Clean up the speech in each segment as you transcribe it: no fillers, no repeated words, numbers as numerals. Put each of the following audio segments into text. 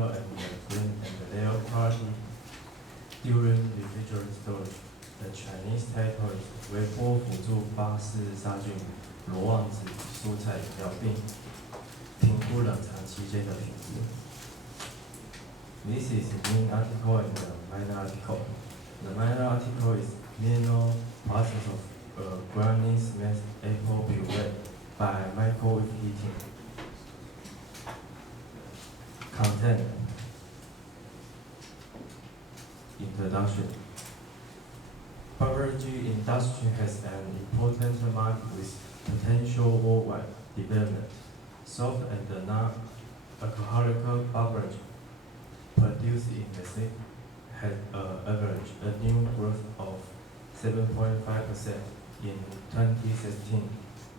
yellow and green and their quality during refrigerated storage. The Chinese title is 微波辅助巴氏杀菌罗望子蔬菜饮料并评估冷藏期间的品质。This is the main article and the minor article. The minor article is manual process of grinding smashed apple puree by microwave heating. Content. Introduction. Beverage industry has an important market with potential worldwide development. Soft and non-alcoholic beverage produced in Mexico had average annual growth of 7.5% in 2016.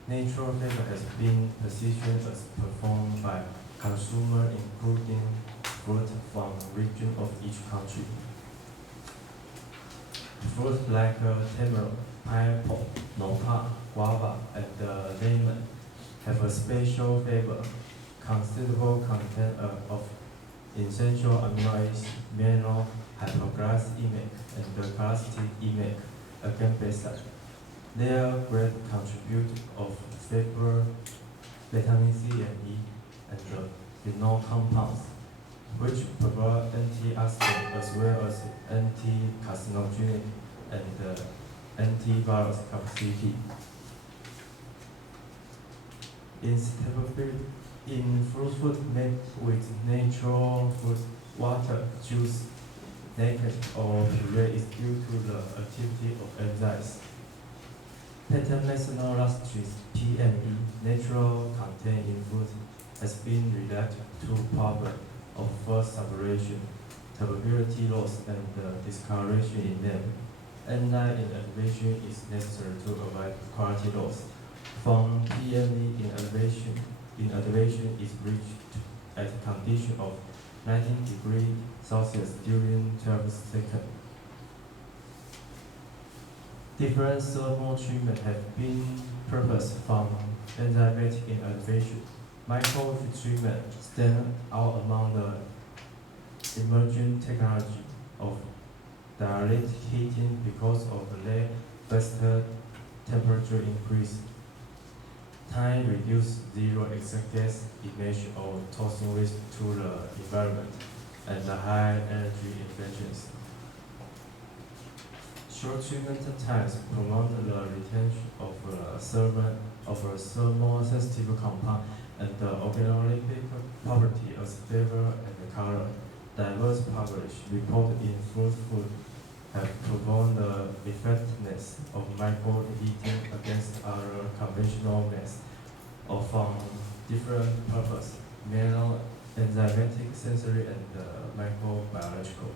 Natural flavor has been positioned as performed by consumers, including fruit from region of each country. Fruits like tamarind, pineapple, nopal, guava, and lemon have a special flavor, considerable content of essential amino acids, mineral, hypoglycemic, and glycemic again besides. Their great contribute of fiber, vitamin C and E, and phenol compounds, which provide antioxidant as well as anti-carcinogenic and antivirus capacity. In fruit food made with natural fruit, water, juice, naked or puree is due to the activity of enzymes. Pentamethanolatris (PME), natural content in fruit, has been related to problem of first separation, turbidity loss, and discoloration in them. Enzyme inactivation is necessary to avoid quality loss. From PME inactivation is reached at a condition of 19 degrees Celsius during 12 seconds. Different thermal treatments have been proposed from enzymatic inactivation. Microwave treatment stand out among the emerging technology of direct heating because of their faster temperature increase, time reduced zero exhaust gas emission or toxic risk to the environment, and the high energy efficiency. Short treatment times promote the retention of a thermal-sensitive compound and the organoleptic property as flavor and color. Diverse published reports in fruit food have proven the effectiveness of microwave heating against other conventional methods or from different purposes, mineral, enzymatic, sensory, and microbiological.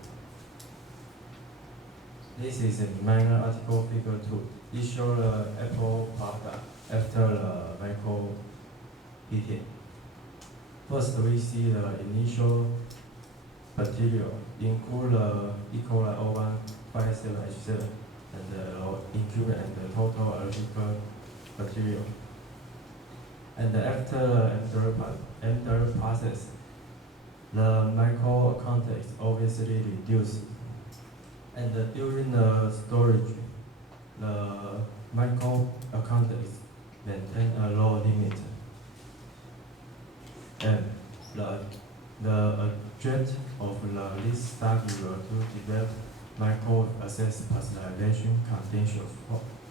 This is a minor article figure 2. It shows the apple product after the micro heating. First, we see the initial bacteria include the E. coli O157H7 and the incubate and the total allergic bacteria. And after the ender process, the micro content is obviously reduced. And during the storage, the micro content is maintained a low limit. And the object of this study was to develop micro-access personalization conditions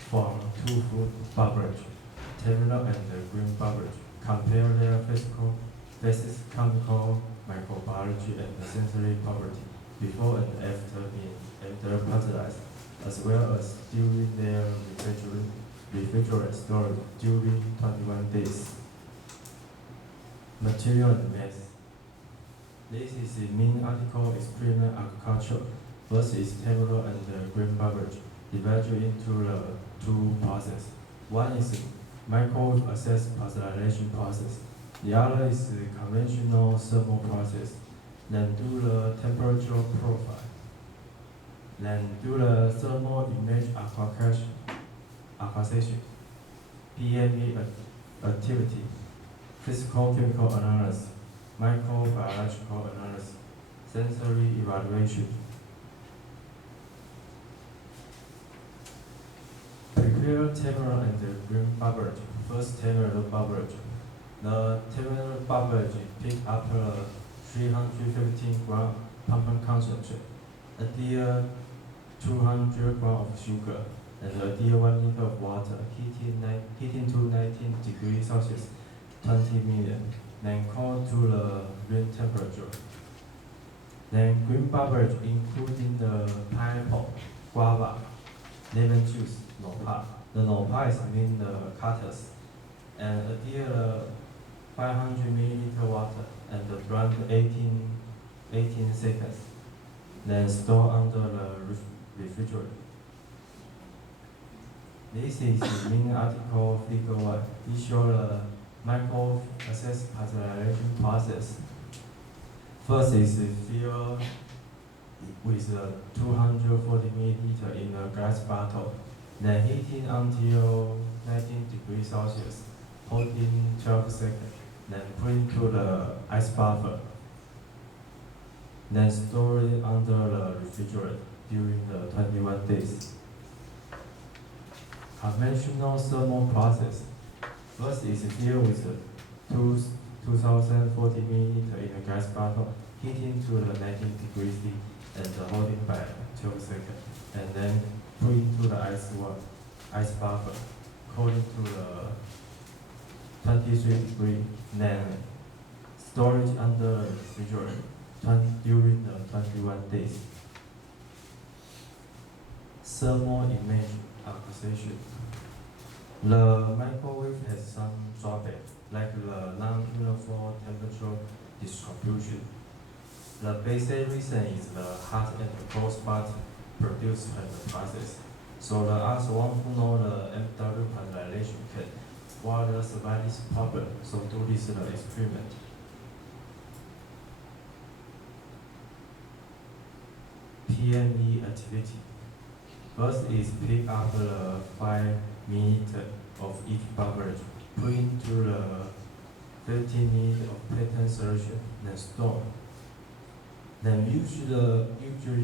from two food beverage, tamarind and green beverage. Compare their physics, chemical, microbiology, and sensory property before and after being enterprised, as well as during their refrigerated storage during 21 days. Material and mass. This is the main article experiment agriculture versus tamarind and green beverage divided into the two processes. One is microwave access personalization process. The other is the conventional thermal process. Then do the temperature profile. Then do the thermal image acquisition, PME activity, physical chemical analysis, microbiological analysis, sensory evaluation. Prepare tamarind and the green beverage. First, tamarind beverage. The tamarind beverage pick up 315 gram pumpkin concentrate, adhere 200 gram of sugar, and adhere 1 liter of water, heating to 19 degrees Celsius, 20 minutes. Then cool to the room temperature. Then green beverage including the pineapple, guava, lemon juice, nopal. The nopal is mean the cutters, and adhere 500 milliliter water and blend 18 seconds. Then store under the refrigerator. This is the main article figure 1. It shows the micro-access pasteurization process. First is fill with 240 milliliter in a glass bottle. Then heating until 19 degrees Celsius, holding 12 seconds. Then put into the ice buffer. Then store it under the refrigerator during the 21 days. Conventional thermal process. First is fill with 2040 milliliter in a glass bottle, heating to the 19 degrees C and holding by 12 seconds. And then put into the ice buffer, according to the 23 degree. Then storage under the refrigerator during the 21 days. Thermal image acquisition. The microwave has some drawbacks, like the non-uniform temperature distribution. The basic reason is the hot and cold spot produced in the process. So the others want to know the MW pasteurization can further survive this problem, so do this experiment. PME activity. First is pick up the 5 milliliter of each beverage, put into the 15 milliliter of patent solution, then store. Then usually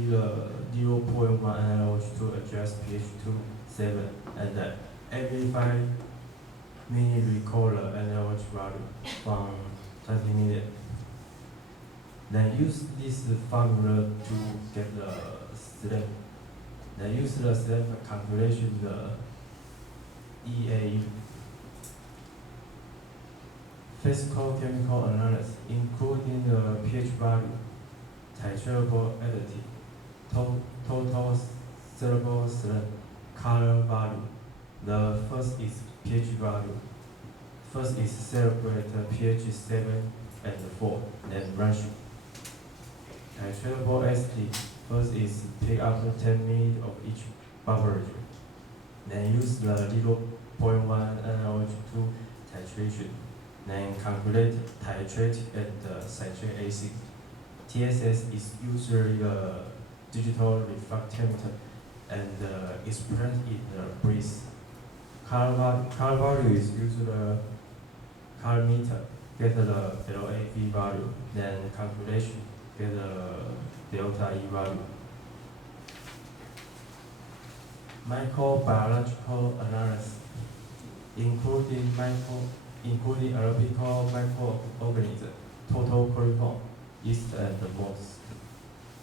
the 0.1 analog to adjust pH to 7, and every 5 minutes record the analog value from 20 milliliter. Then use this formula to get the strength. Then use the strength calculation the EAU. Physical-chemical analysis, including the pH value, titrable additive, total soluble strength, color value. The first is pH value. First is celebrate pH 7 and 4, then ratio. Titrable acid. First is pick up 10 ml of each beverage. Then use the 0.1 analog to titration. Then calculate titrate and citric acid. TSS is usually the digital refractometer and expressed in the breeze. Color value is usually the color meter. Get the LAV value. Then calculation. Get the delta E value. Microbiological analysis, including aerobical microorganisms, total coliform, yeast and moss.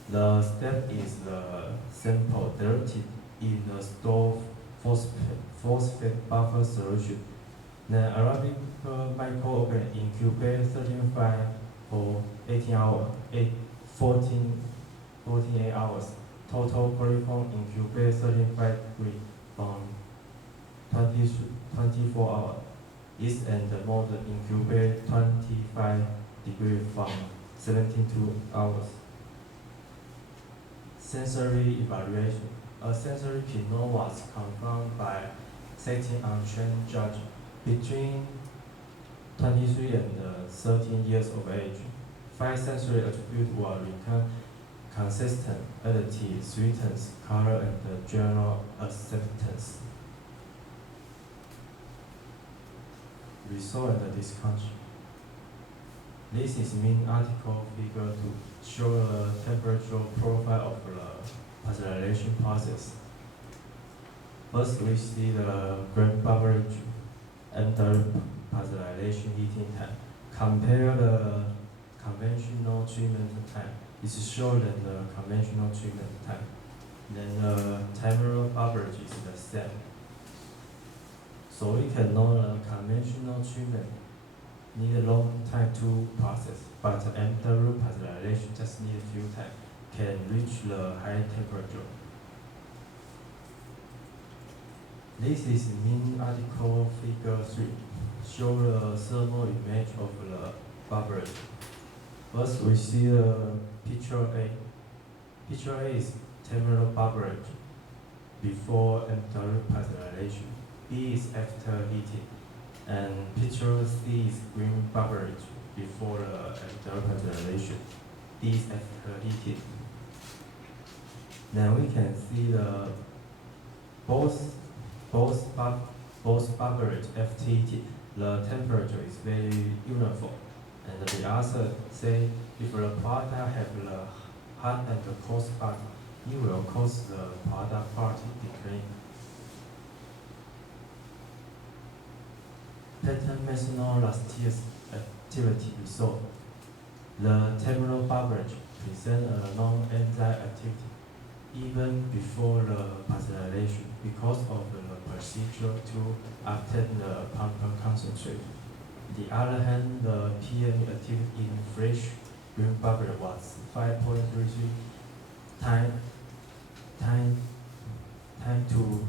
The step is the sample directed in the stored phosphate buffer solution. The aerobic microorganism incubate 35 for 18 hours, 48 hours. Total coliform incubate 35 degrees from 24 hours. Yeast and mold incubate 25 degrees from 72 hours. Sensory evaluation. A sensory keynote was confirmed by setting untrained judge between 23 and 13 years of age. 5 sensory attributes were returned: consistent, additive, sweetness, color, and general acceptance. Result and discussion. This is main article figure to show the temperature profile of the pasteurization process. First, we see the grain beverage under pasteurization heating time. Compare the conventional treatment time. It shows that the conventional treatment time. Then the terminal beverage is the same. So we can know the conventional treatment need a long time to process, but after pasteurization just need a few time, can reach the high temperature. This is main article figure 3, show the thermal image of the beverage. First we see the picture A. Picture A is terminal beverage before and after pasteurization. B is after heating. And picture C is green beverage before after pasteurization. D is after heating. Then we can see the both beverage after heating, the temperature is very uniform. And the other say if the product have the hot and the cold part, it will cause the product part decline. Pattern methanol lactase activity result. The terminal beverage present a non-enzyme activity even before the pasteurization because of the procedure to obtain the pumper concentrate. On the other hand, the PM activity in fresh green beverage was 5.33 time to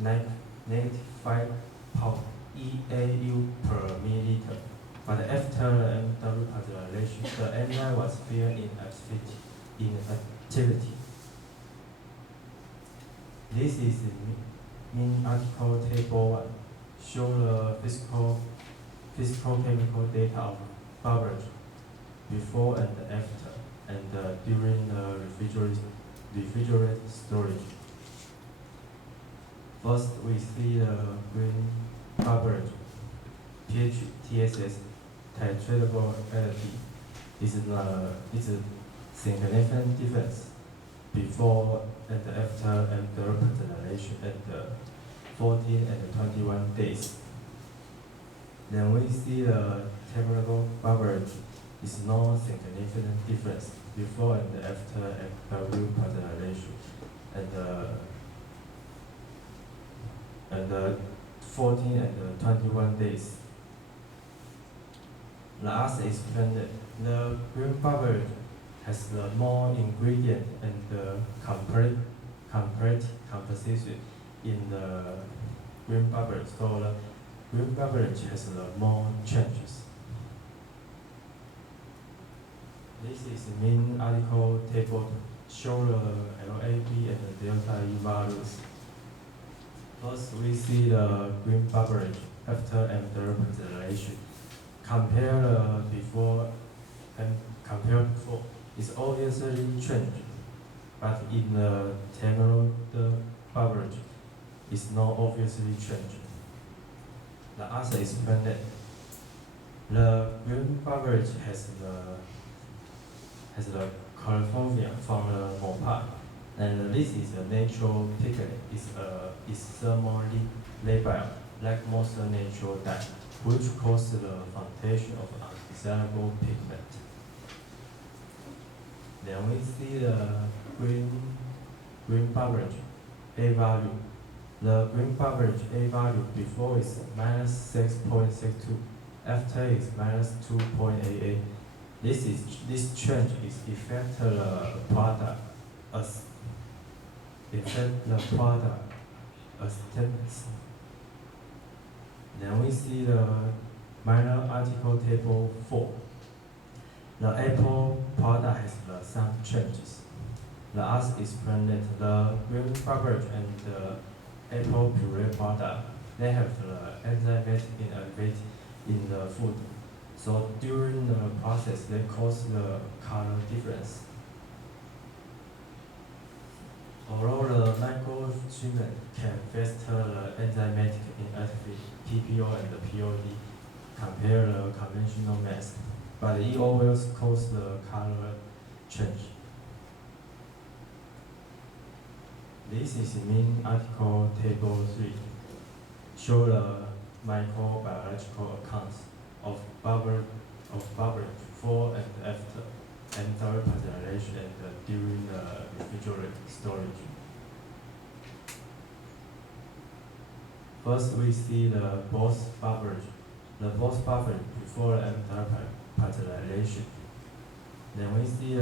-5 pound EAU per milliliter. But after the MW pasteurization, the enzyme was still in activity. This is main article table 1, show the physical chemical data of beverage before and after, and during the refrigerated storage. First, we see the green beverage pH TSS titratable LD is a significant difference before and after pasteurization at 14 and 21 days. Then we see the terminal beverage is no significant difference before and after pasteurization and 14 and 21 days. As explained, the green beverage has the more ingredient and the complete composition in the green beverage. So the green beverage has the more changes. This is the main article table show the LAB and the delta E values. First, we see the green beverage after and pasteurization. Compare before and compare before. It's obviously changed, but in the terminal beverage, it's not obviously changed. The answer is explained. The green beverage has the California from the Mopa, and this is a natural pigment. It's thermally labile, like most natural dye, which causes the formation of undesirable pigment. Then we see the green beverage A value. The green beverage A value before is -6.62, after is -2.88. This change is affect the product as tendency. Then we see the minor article table 4. The apple product has some changes. As explained, the green beverage and the apple puree product, they have the enzymatic inactivity in the food. So during the process, they cause the color difference. Although the micro-treatment can foster the enzymatic inactivity, PPO and the POD, compare the conventional method. but it always causes the color change. This is mean article table 3, show the microbiological accounts of beverage before and after enteric pasteurization and during the refrigerated storage. First, we see the both beverage before and enteric pasteurization. Then we see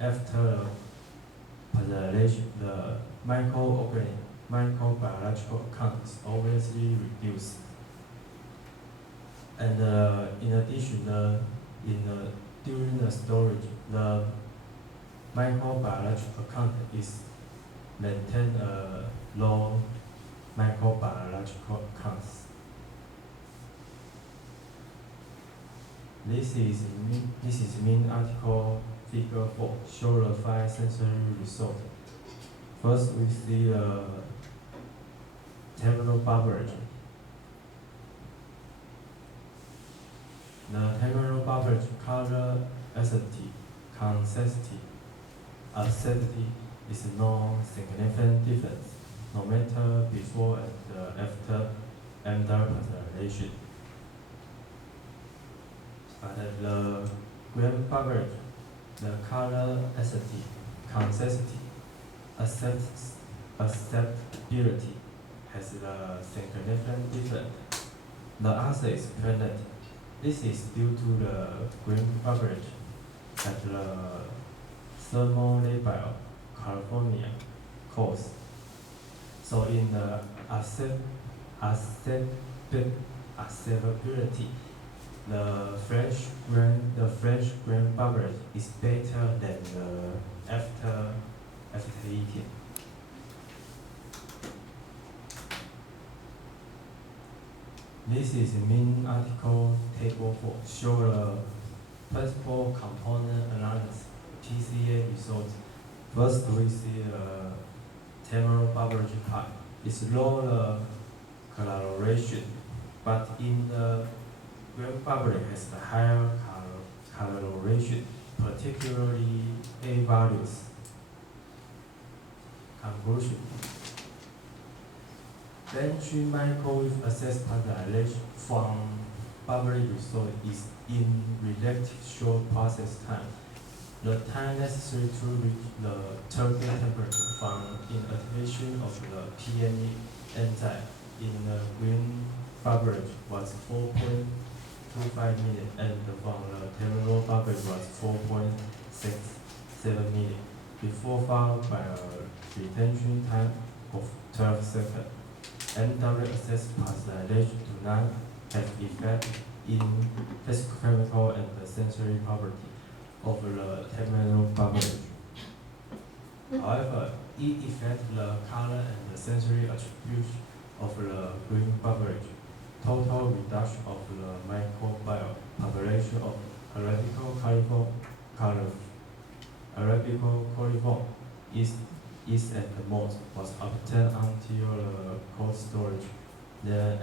after pasteurization, the microbiological count is obviously reduced. And in addition, during the storage, the microbiological count is maintained a low microbiological counts. This is mean article figure 4, show the 5 sensory results. First, we see the terminal beverage. The terminal beverage color, acidity, consistency, acidity is no significant difference, no matter before and after enteric pasteurization. But the grain beverage, the color, acidity, consistency, acceptability has a significant difference. The answer is planet. This is due to the grain beverage at the thermolabile, California coast. So in the acceptability, the French grain beverage is better than the after eating. This is mean article table 4, show the principal component analysis (PCA) results. First, we see the terminal beverage part. It's low coloration, but in the grain beverage has the higher coloration, particularly A values. Conclusion. The entry microwave assessed pasteurization from beverage result is in relatively short process time. The time necessary to reach the target temperature from inactivation of the PNE enzyme in the green beverage was 4.25 minutes, and from the terminal beverage was 4.67 minutes, before followed by a retention time of 12 seconds. Enteric assessed pasteurization do not have effect in physicochemical and the sensory property of the terminal beverage. However, it affects the color and the sensory attributes of the green beverage. Total reduction of the microbial population of Arabica coliform is at the most was obtained until the cold storage. The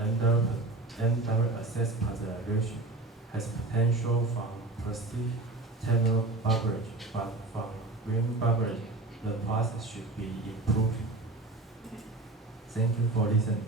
enteric assessed pasteurization has potential from prestige terminal beverage, but from green beverage, the process should be improved. Thank you for listening.